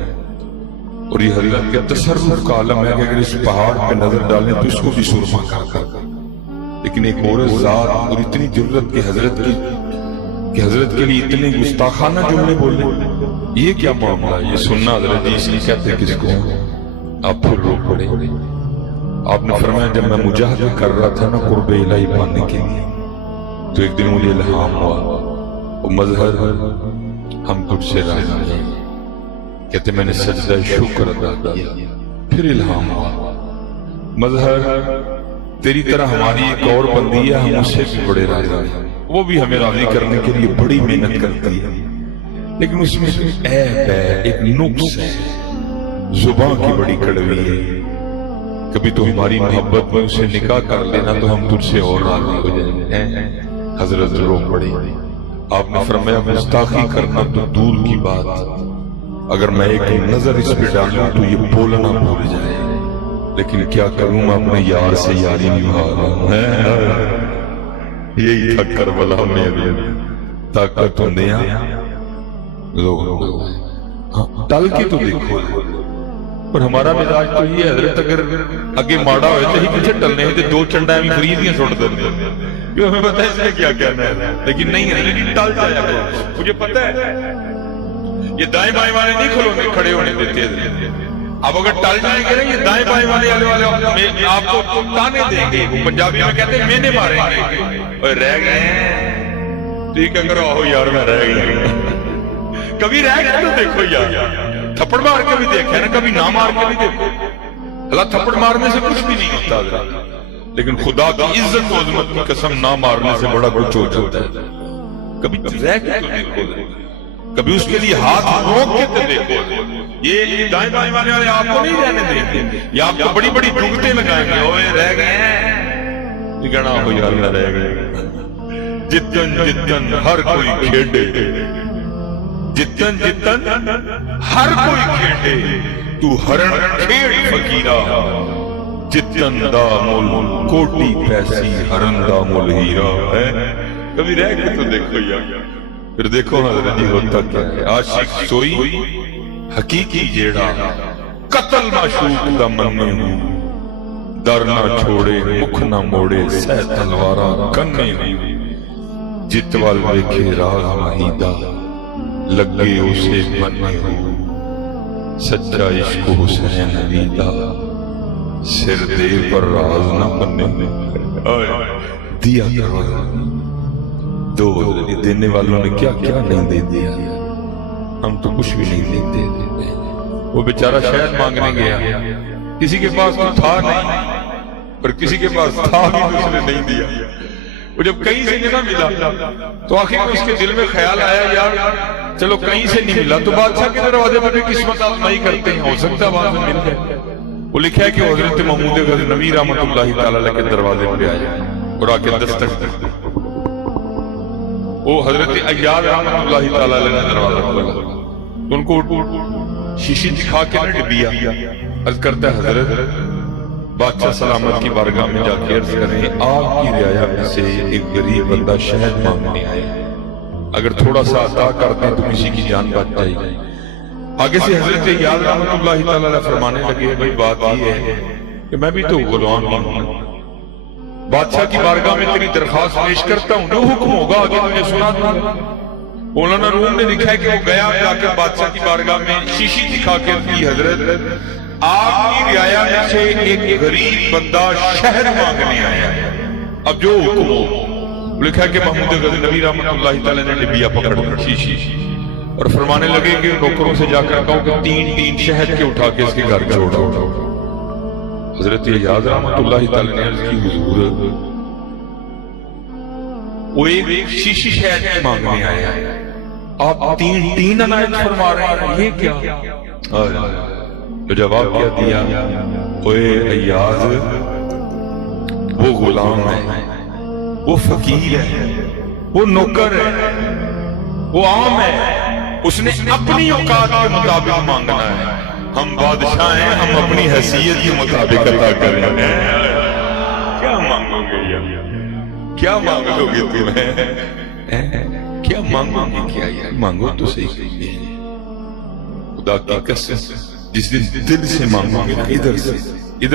اور یہ حضرت کے تصرف کا عالم ہے کہ اگر اس پہاڑ پہ نظر ڈالیں تو اس کو بھی سرما کر لیکن ایک اور ذات اور اتنی ضرورت کہ حضرت کے لیے اتنے گستاخانہ جملے بولنے, یہ کیا معاملہ ہے؟ یہ سننا حضرت جی اس لیے کہتے کس کو. آپ پھر رو پڑے. آپ نے فرمایا جب میں مجاہدہ کر رہا تھا نا قرب الہی پانے کے لیے تو ایک دن مجھے الہام ہوا وہ مظہر ہم تجھ سے راضی ہیں. کہتے میں نے سجدہ شکر ادا کیا, پھر الہام ہوا مظہر تیری طرح ہماری ایک اور بندی ہے, ہم اس سے بھی بڑے راضی ہیں. وہ بھی ہمیں راضی کرنے کے لیے بڑی محنت کرتی ہے لیکن اس میں عیب ہے, ایک نقص ہے, زبان کی بڑی کڑوی ہے. کبھی تو ہماری محبت میں اسے نکاح کر لینا تو ہم تجھ سے اور راضی ہو جائیں گے. حضرت رو پڑی. آپ نے فرمایا گستاخی کرنا تو دور کی بات, اگر میں ایک نظر اس پہ ڈالوں تو یہ بولنا بھول جائے, لیکن کیا کروں میں اپنے یار سے یاری نبھا رہا ہوں. یہی تھا کربلا میں طاقت دیا ٹل کے تو دیکھو. پر ہمارا مزاج تو یہ ہے حضرت اگر اگے ماڑا ہوئے تو ہی پیچھے ٹلنے ہیں تو دو چنڈائیں بھی فریدیاں سوٹ دیتے ہیں کیوں ہمیں پتہ ہے اس نے کیا کہنا ہے. لیکن نہیں ہے لیکن ٹل جایا کرو. مجھے پتہ ہے یہ دائیں بائیں والے نہیں کھلونے کھڑے ہونے دیتے ہیں. اب اگر ٹل جائیں گے نا یہ دائیں بائیں والے آپ کو تانے دیں گے. پنجابی میں کہتے ہیں میں نے ماریں گے. اور رہ گئے ہیں ٹھیک ہے کرو آہو یار میں رہ گیا. کبھی رہ گئے تو دیکھو یار, تھپڑ مار کے بھی دیکھے نا, کبھی نہ مار کے بھی دیکھو. اللہ تھپڑ مارنے سے کچھ بھی نہیں ہوتا لیکن خدا کی عزت و عظمت کی قسم نہ مارنے سے بڑا کچھ ہو جاتا ہے. کبھی رہ کے تو دیکھو, کبھی اس کے لیے ہاتھ روک کے تو دیکھو. یہ دائیں بائیں والے آپ کو نہیں رہنے دیں گے, یہ آپ کو بڑی بڑی جگتیں لگائیں گے. اوے رہ گئے ہیں یہ کہنا ہو یار نہ رہ گئے. جتن جتن ہر کوئی کھیڑے, جتن جتن ہر کوئی کھیڑے, تو ہرن کھیڑ فقیرہ. جتن دا مول کوٹی پیسی, ہرن دا مول ہیرا ہے. کبھی رہ کے تو دیکھو یار. پھر دیکھو حضرت جی ہوتا کیا ہے. عاشق سوئی حقیقی جیڑا, قتل معشوق دا مننے ہوں. در نہ چھوڑے مکھ نہ موڑے, سہ تلوارا کنے ہوں. جتوال ویکھے راز مہیدہ, لگے اسے مننے ہوں. سچا عشق حسین علیدہ, سر دے پر راز نہ بننے دیا کرو. دو دینے والوں نے کیا کیا نہیں دے دیا, ہم تو کچھ بھی نہیں دیتے. وہ بیچارہ شہد مانگنے گیا, کسی کے پاس تو تھا نہیں, پر کسی کے پاس تھا بھی تو اس نے نہیں دیا. وہ جب کہیں سے نہ ملا تو آخر میں اس کے دل میں خیال آیا یار چلو کہیں سے نہیں ملا تو بادشاہ کے دروازے پر بھی قسمت آزمائی کرتے ہیں, ہو سکتا ہے بعد میں مل جائے. وہ لکھا ہے کہ حضرت محمود غزنوی رحمۃ اللہ تعالی علیہ کے دروازے پر آیا اور آ کے دستک. وہ حضرت ایاد رحمۃ اللہ تعالی علیہ نے دروازہ کھولا تو ان کو شیشی دکھا کے نہ ڈبیا. عرض کرتا ہے حضرت بادشاہ سلامت کی بارگاہ میں جا کے عرض کریں آپ کی رعایا میں سے ایک غریب بندہ شہد مانگنے آئے, اگر تھوڑا سا عطا کر دیں تو کسی کی جان بچ جائے گی. آگے سے حضرت ایاد رحمۃ اللہ تعالی علیہ فرمانے لگے بھائی بات یہ ہے کہ میں بھی تو غلام ہوں, بادشاہ کی بارگاہ میں تیری درخواست پیش کرتا ہوں، جو حکم ہوگا آگے تجھے سنا دوں گا۔ مولانا روم نے لکھا ہے کہ وہ گیا جا کر بادشاہ کی بارگاہ میں شیشی دکھا کے کی حضرت آپ کی رعایا میں سے ایک غریب بندہ شہد مانگنے آیا ہے، اب جو حکم ہو۔ لکھا ہے کہ محمود غزنوی رحمۃ اللہ تعالی نے ڈبیا پکڑ کر شیشی اور فرمانے لگے کہ نوکروں سے جا کر کہو کہ تین شہد کے اٹھا کے اس کے گھر چھوڑو۔ حضرت ایاز رحمۃ اللہ تعالی نے عرض کی حضور وہ ایک شیشی شہد کی مانگنے آیا ہے، آپ تین عنایت فرما رہے ہیں، یہ کیا؟ تو جواب کیا دیا، اوے ایاز وہ غلام ہے، وہ فقیر ہے، وہ نوکر ہے، وہ عام ہے، اس نے اپنی اوقات کے مطابق مانگنا ہے، ہم بادشاہ ہیں، ہم اپنی حیثیت کے مطابق عطا کریں گے۔ کیا مانگو گے؟ کیا مانگو گے تمہیں؟ کیا مانگو گے؟ کیا یار مانگو تو صحیح، خدا کی قسم جس دن دل سے مانگو گے نا، ادھر سے نہیں،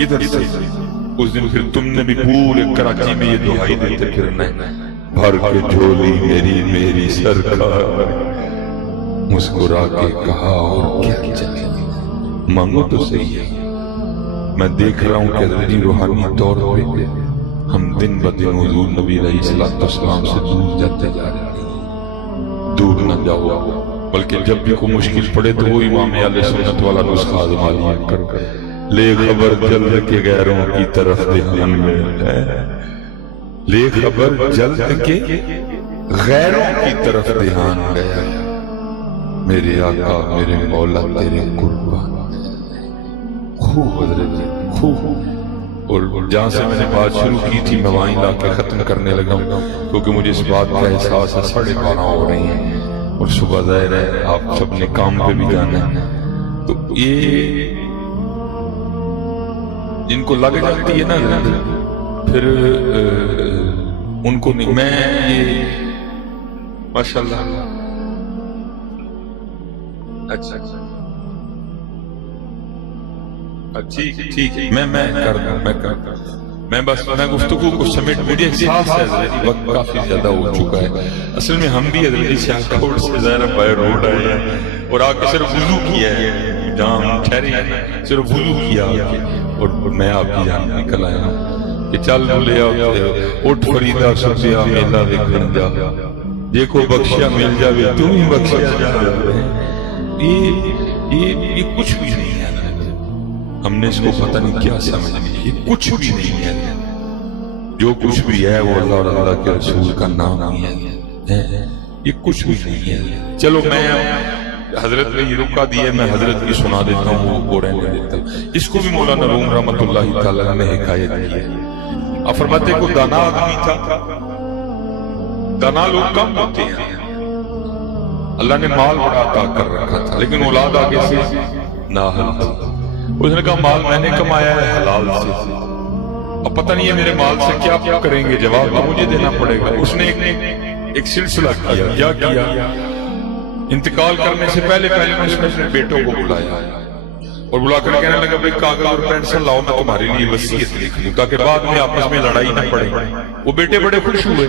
ادھر سے، اس دن پھر تم نے بھی پورے کراچی میں یہ دعائی دیتے پھرنا ہے، بھر کے جھولی میری سرکار، مسکرا کے کہا اور کیا چاہیے، مانگو تو صحیح ہے۔ میں دیکھ رہا ہوں کہ حضرت روحانی طور پہ ہم دن بدن حضور نبی علیہ السلام سے دور جاتے جا رہے ہیں۔ دور نہ جاؤ، بلکہ جب بھی کوئی مشکل پڑے تو وہ امام اہل سنت والا نسخہ آزما لیا کر، لے خبر جلد کے غیروں کی طرف دھیان میں ہے، لے خبر جلد کے غیروں کی طرف دھیان گیا، میرے آقا میرے مولا تیرے قربان۔ خوب حضرت خوب، اور جہاں سے میں نے بات شروع کی تھی میں وہیں لا کے ختم کرنے لگا ہوں، کیونکہ مجھے اس بات کا احساس ہے 12:30 ہو رہی ہیں اور صبح ظاہر ہے آپ سب نے کام پہ بھی جانا ہے، تو یہ جن کو لگ جاتی ہے نا پھر ان کو نہیں، میں یہ ماشاءاللہ اچھا ٹھیک ہے، میں کر دوں، میں بس میں گفتگو کو سمیٹ، مجھے احساس ہے حضرت وقت کافی زیادہ ہو چکا ہے، اصل میں ہم بھی حضرت سیالکوٹ سے ظاہر بائی روڈ آئے ہیں اور آ کے صرف وضو کیا ہے، جہاں ہم ٹھہرے ہیں صرف وضو کیا اور میں آپ کی جان نکل آیا ہوں کہ چل لے اٹھ فریدا سبزیا میلا دیکھن جا، دیکھو بخشیا مل جاوے تم ہی بخشیا جا، یہ کچھ بھی نہیں ہے، ہم نے اس کو پتہ نہیں کیا سمجھ لیا، یہ کچھ بھی نہیں ہے، جو کچھ بھی ہے وہ اللہ اور اللہ کے رسول کا نام ہی ہے، یہ کچھ بھی نہیں ہے۔ چلو میں حضرت نے یہ رکا دی ہے، میں حضرت کی سنا دیتا ہوں، وہ رہنے دیتا ہوں، اس کو بھی مولانا روم رحمۃ اللہ تعالی نے حکایت کی ہے۔ آپ فرماتے کو دانا آدمی تھا، دانا لوگ کم ہوتے ہیں، اللہ نے مال بڑا عطا کر رکھا تھا لیکن اولاد آگے سے نااہل تھی، اس نے کہا مال میں نے کمایا ہے حلال سے، اب پتہ نہیں ہے میرے مال سے کیا کریں گے، جواب تو مجھے دینا پڑے گا۔ اس نے ایک سلسلہ کیا، کیا انتقال کرنے سے پہلے اس نے اپنے بیٹوں کو بلایا اور بلا کر کہنے لگا بھائی کاغذ اور پینسل لاؤ، میں تمہارے لیے وصیت لکھ لوں تاکہ بعد میں آپس میں لڑائی نہ پڑے۔ وہ بیٹے بڑے خوش ہوئے،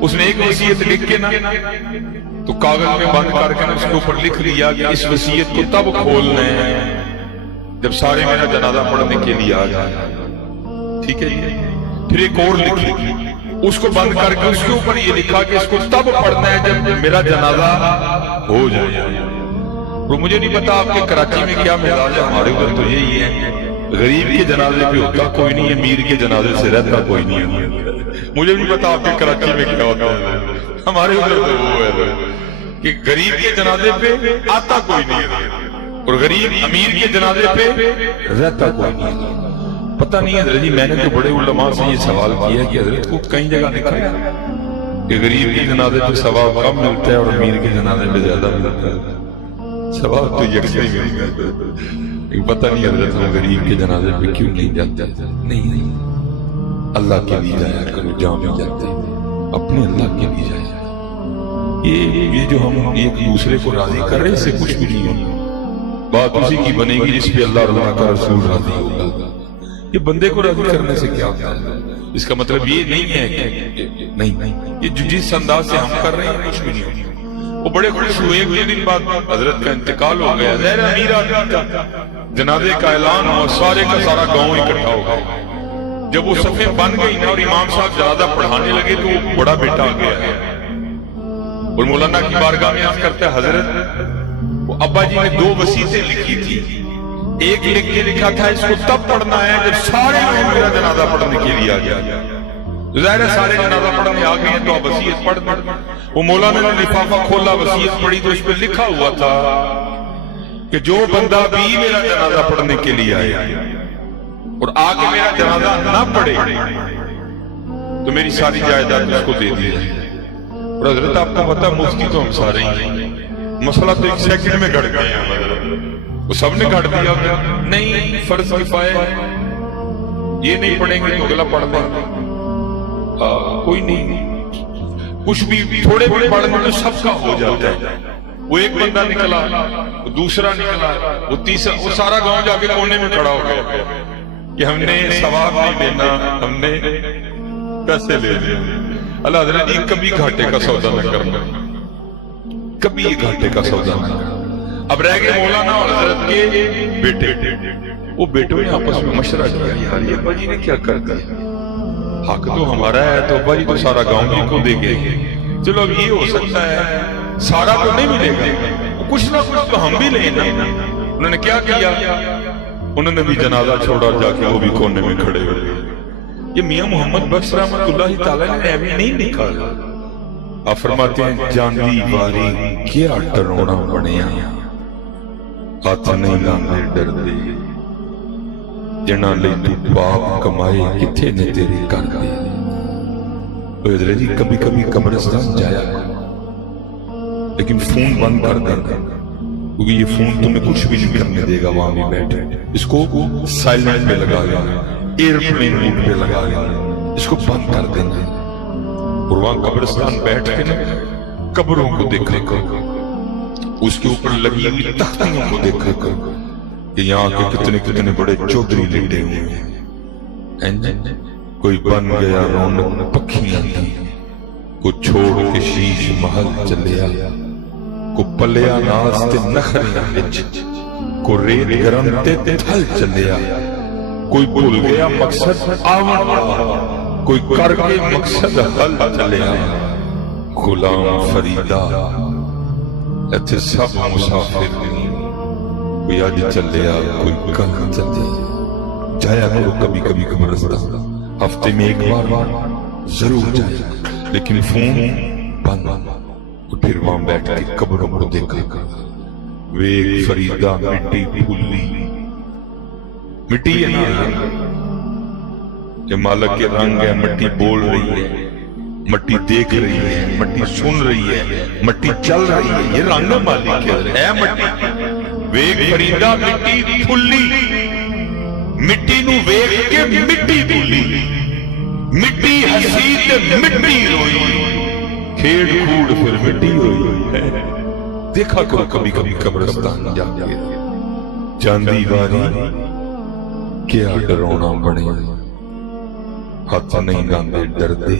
اس نے ایک وصیت لکھ کے نا تو کاغذ میں بند کر کے اس کے اوپر لکھ لیا کہ اس وصیت کو تب کھولنا ہے جب سارے میرا جنازہ پڑھنے کے لیے آ جائے، ٹھیک ہے جی۔ پھر ایک اور لکھی، اس کو بند کر کے اس کے اوپر یہ لکھا کہ اس کو تب پڑھنا ہے جب میرا جنازہ ہو جائے۔ اور مجھے نہیں پتا آپ کے کراچی میں کیا مزاج ہے، ہمارے ادھر تو یہی ہے، غریب کے جنازے پہ ہوتا کوئی نہیں ہے، امیر کے جنازے سے رہتا کوئی نہیں ہے۔ مجھے نہیں پتا آپ کے کراچی میں کیا ہوتا ہے، ہمارے ادھر تو وہ ہے کہ غریب کے جنازے پہ آتا کوئی نہیں ہے اور غریب امیر کے جنازے پہ رہتا کوئی نہیں ہے۔ پتہ نہیں حضرت جی، میں نے تو بڑے علماء سے یہ سوال کیا کہ حضرت کو کئی جگہ لکھا ہے کہ غریب کے جنازے پہ ثواب کم ملتا ہے اور امیر کے جنازے پہ زیادہ ملتا ہے، ثواب تو یکساں ہی ملتا ہے۔ پتہ نہیں حضرت ہم غریب کے جنازے پہ کیوں نہیں جاتے؟ نہیں، اللہ کے لیے جایا کرو، جہاں بھی جاتے اپنے اللہ کے لیے جایا۔ یہ جو ہم ایک دوسرے کو راضی کر رہے ہیں، اس سے کچھ بھی نہیں ہوگا، بات اسی کی بنے گی جس پہ اللہ اور اللہ کا رسول راضی ہوگا۔ یہ بندے کو راضی کرنے سے کیا ہوتا ہے؟ اس کا مطلب یہ نہیں ہے کہ نہیں، یہ جس انداز سے ہم کر رہے ہیں کچھ بھی نہیں ہوگا۔ وہ بڑے خوش ہوئے، ایک دو دن بعد حضرت کا انتقال ہو گیا، ظاہر امیر آدمی تھا، جنازے کا اعلان ہوا، سارے کا سارا گاؤں اکٹھا ہو گیا۔ جب وہ صفیں بن گئی نا اور امام صاحب جنازہ پڑھانے لگے تو وہ بڑا بیٹا آ گیا اور مولانا کی بارگاہ میں عرض کرتا ہے حضرت وہ ابا جی نے 2 وصیتیں لکھی تھی، ایک لکھ کے لکھا تھا اس کو تب پڑھنا ہے جب سارے لوگ میرا جنازہ پڑھنے کے لیے آ جائے، ظاہر ہے سارے جنازہ پڑھنے آ گئے ہیں تو اب وصیت پڑھ دیں۔ وہ مولانا نے لفافہ کھولا، وصیت پڑھی تو اس پہ لکھا ہوا تھا کہ جو بندہ بھی میرا جنازہ پڑھنے کے لیے آئے اور آگے میرا جنازہ نہ پڑھے تو میری ساری جائیداد اس کو دے دی جائے۔ اور حضرت آپ کو پتا مفتی تو ہم سارے ہیں، مسئلہ تو 1 سیکنڈ میں گھڑ گئے ہیں، وہ سب نے گھڑ دیا، نہیں فرض کفایہ یہ نہیں پڑھیں گے تو اگلا پڑھ دیں، کوئی نہیں، کچھ بھی تھوڑے بھی پڑھنے تو سب کا ہو جاتا ہے۔ وہ ایک بندہ نکلا، وہ دوسرا نکلا، وہ تیسرا، وہ سارا گاؤں جا کے کونے میں کھڑا ہو گیا کہ ہم نے ثواب نہیں لینا، ہم نے پیسے لے لے۔ اللہ حضرت جی کبھی گھاٹے کا سودا نہ کرنا، کبھی یہ گھاٹے کا سودا نہ کرنا۔ اب رہ گئے مولانا اور حضرت کے بیٹے، وہ بیٹوں نے آپس میں مشورہ کیا، یار یہ ابا جی نے کیا کر دیا، حق تو ہمارا ہے تو ابا جی تو سارا گاؤں جی کو دے گئے، چلو اب یہ ہو سکتا ہے سارا تو نہیں ملے گا، کچھ نہ کچھ تو ہم بھی لیں نا۔ انہوں نے کیا کیا، انہوں نے بھی جنازہ چھوڑا، جا کے وہ بھی کونے میں کھڑے ہوئے۔ یہ میاں محمد بخش رحمت اللہ تعالیٰ نے ابھی نہیں نکالا۔ آپ فرماتے ہیں جاندی باری کیا ڈرونا بنیا، ہاتھ نہیں لاندے ڈر دے، جنا لے تو باپ کمائے کتھے نے تیری کر دے۔ تو حضرت جی کبھی کبھی قبرستان جایا لیکن فون بند کر دینا، کیونکہ یہ فون تمہیں کچھ بھی نہیں کرنے دے گا، وہاں بھی بیٹھے اس کو سائلنٹ پہ لگا لینا، ایئرپلین موڈ پہ لگا لینا، اس کو بند کر دینا، اور وہاں قبرستان بیٹھ کے قبروں کو دیکھا کرو، اس کے اوپر لگی ہوئی تختیوں کو دیکھا کرو کہ یہاں کے کتنے کتنے بڑے چودھری لیٹے ہوئے ہیں، کوئی بن گیا رونق پکھیاں تھی، کو چھوڑ کے شیش محل چلیا، کو پلیا ناز تے نخریاں وچ، کو ریت گرم تے تھل چلیا، کوئی بھول گیا مقصد آون والا، کوئی کر کے مقصد حل چلیا، غلام فریدہ ایتھے سب مسافر نہیں، کوئی آج چلیا کوئی کل چلیا۔ جایا کرو کبھی کبھی قبرستان، ہفتے میں 1 بار ضرور جایا، لیکن فون بند، پھر وہاں بیٹھ کے قبروں کو دیکھا کر، ویک فریدہ مٹی پھولی، مٹی ہے نا کہ مالک کے رنگ ہے، مٹی بول رہی ہے، مٹی دیکھ رہی ہے، مٹی سن رہی ہے، مٹی چل رہی ہے، یہ رنگ مالک ہے مٹی۔ ویک فریدہ مٹی پھولی، مٹی نو ویک کے مٹی بولی، مٹی ہسی تے مٹی روئی، کھیڑ کھوڑ پھر مٹی ہوئی ہے۔ دیکھا کرو کبھی کبھی قبرستان جا کے، چاندی باری کیا ڈرونا بنے، ہاتھ نہیں لاندے ڈر دے،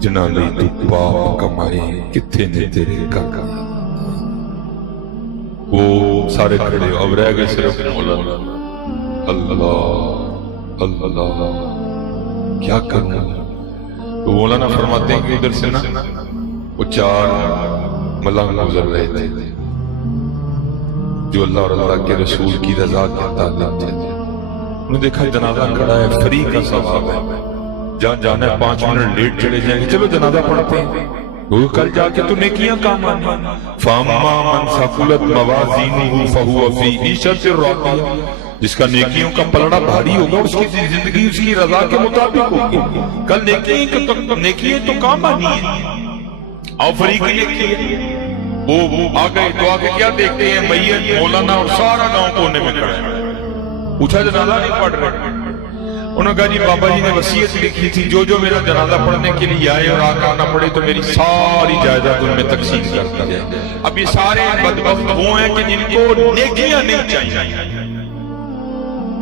جنا لئی تو پاپ کمائے کتھے نے تیرے کاکا۔ وہ سارے کھڑے ہو، اب رہ گئے صرف مولانا۔ اللہ اللہ کیا کرنا۔ تو مولانا فرماتے ہیں کہ ادھر سے نا وہ 4 ملنگ گزر رہے تھے جو اللہ اور اللہ کے رسول کی رضا کے تعلق تھے۔ انہوں نے دیکھا جنازہ کھڑا ہے، فری کا ثواب ہے، جہاں جانا ہے 5 منٹ لیٹ چلے جائیں گے، چلو جنازہ پڑھتے ہیں، وہ کل جا کے تو نیکیاں کام آنی۔ فَأَمَّا مَنْ ثَقُلَتْ مَوَازِينُهُ فَهُوَ فِي عِيشَةٍ رَاضِيَةٍ، جس کا نیکیوں کا پلڑا بھاری ہوگا اس کی زندگی اس کی رضا کے مطابق ہوگی۔ کل نیکی تو کام آنی ہے، اور فریق نیکی ہے، وہ آ گئے تو آگے کیا دیکھتے ہیں، میت مولانا اور سارا گاؤں کونے میں کھڑا ہے۔ پوچھا جنازہ نہیں پڑھ رہے؟ انہوں نے کہا جی بابا جی نے وصیت لکھی تھی جو جو میرا جنازہ پڑھنے کے لیے آئے اور آقا نہ پڑھے تو میری ساری جائیداد ان میں تقسیم کر دی جائے۔ اب یہ سارے بدبخت وہ ہیں کہ جن کو نیکیاں نہیں چاہیے،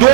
2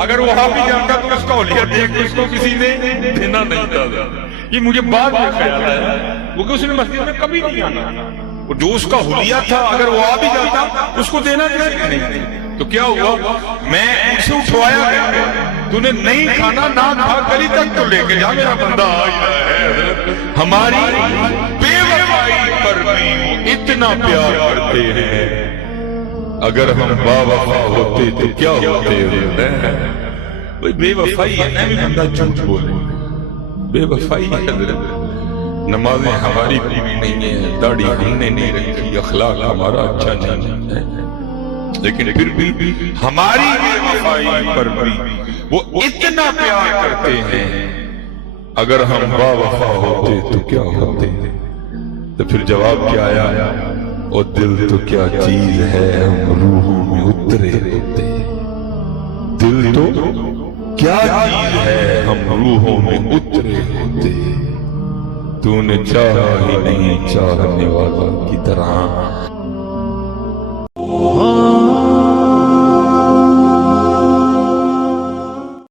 اگر وہاں بھی جاتا تو اس کا اولیت دیکھ کے اس کو کسی نے دینا نہیں تھا. یہ مجھے بعد میں خیال آیا کیونکہ اس نے مسجد میں کبھی نہیں آنا. جو اس کا حلیہ تھا اگر وہ آ بھی جاتا اس کو دینا کسی نے نہیں. تو کیا ہوا, میں ان سے اٹھوایا گیا, تو نے نہیں کھانا نہ کھا گلی تک تو لے کے جا میرا بندہ آ ہی رہا ہے. ہماری بے وفائی پر بھی وہ اتنا پیار کرتے ہیں. اگر ہم با وفا ہوتے تو کیا ہوتے ہیں. بے وفائی ہے نا بھی بندہ جھوٹ بولے. بے وفائی ہے حضرت. نمازیں ہماری پوری نہیں ہیں, داڑھی ہم نے نہیں رکھی, اخلاق ہمارا اچھا نہیں ہے, لیکن پھر بھی ہماری بے وفائی پر بھی وہ اتنا پیار کرتے ہیں. اگر ہم با وفا ہوتے تو کیا ہوتے. تو پھر جواب کیا آیا, اور دل تو کیا چیز ہے ہم روحوں میں اترے ہوتے. دل تو کیا چیز ہے ہم روحوں میں اترے ہوتے. تو نے چاہا ہی نہیں چاہنے والا کی طرح.